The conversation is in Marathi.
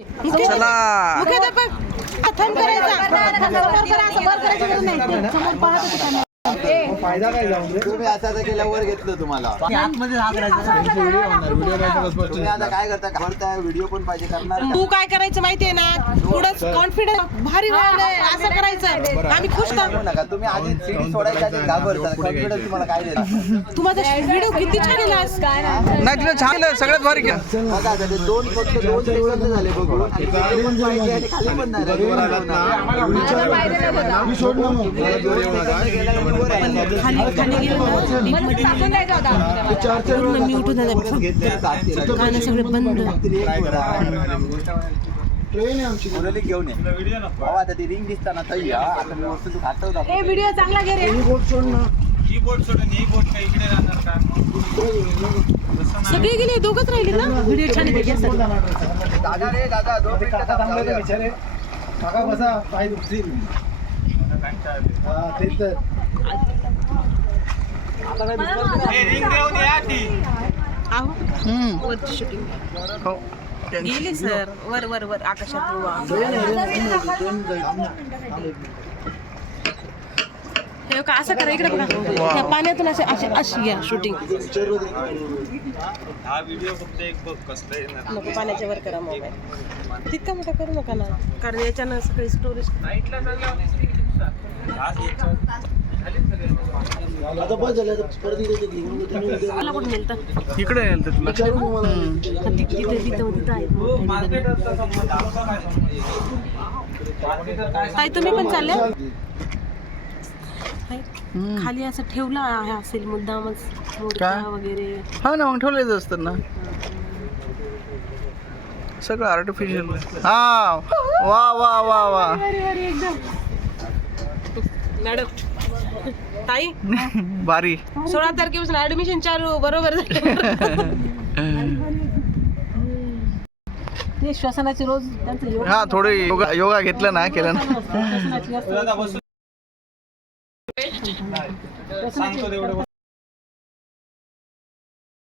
चला फायदा काय तुम्ही आता केल्यावर घेतलं तुम्हाला तुम्ही आता काय करता घाबरताय व्हिडिओ पण पाहिजे करणार तू काय करायचं माहितीये ना पुढंच कॉन्फिडन्स भारी व्हायलंय असं करायचं आम्ही खुश का नका तुम्ही आधी सीडी सोडायच्या आधी घाबरता कॉन्फिडन्स तुम्हाला काय देणार तू माझा व्हिडिओ किती छान केलास नाही तुला छान केलं, सगळ्यात भारी केलं. बघा आता ते फक्त दोन सेकंद झाले बघून आणि खाली पण पाहिजे आणि खाली पण नाही खाली खाली गेलो मी उठून गाणं सगळे बंद ट्रेन आहे आमची मुरली घेऊन ये भाऊ आता ती रिंग दिसताना ताई आता मी वस्तू खातो ए व्हिडिओ चांगला घे रे सगळे गेले दोघच राहिले ना व्हिडिओ छान येते दादा रे दादा दोन मिनिटं थांबा बिचारे काका बसा पाय दुखतील हा तेच तर वरची शूटिंग गेली सर वर वर वर आकाशात हे का असं करा इकडे बघा त्या पाण्यातून असे असे अशी घ्या शूटिंग हा व्हिडिओ फक्त एक बघ कसं येणार नको पाण्याच्या वर करा मोबाईल तितका मोठा करू नका ना कारण याच्यानं सगळी स्टोरेज आता बस झालं परत मला कुठं मिळतं इकडे नेलं तुला. ताई तुम्ही पण चालले खाली असं ठेवलं आहे असेल मुद्दामच मूर्त्या वगैरे हा ना मग ठेवलेच असतं ना सगळं आर्टिफिशियल. हा वा वा वा वा मॅडम ताई भारी 16 तारखेपासून ऍडमिशन चालू बरोबर ते श्वसनाची रोज त्यांचं योगा हा थोडे योगा घेतलं ना केलं ना सांगतो तेवढं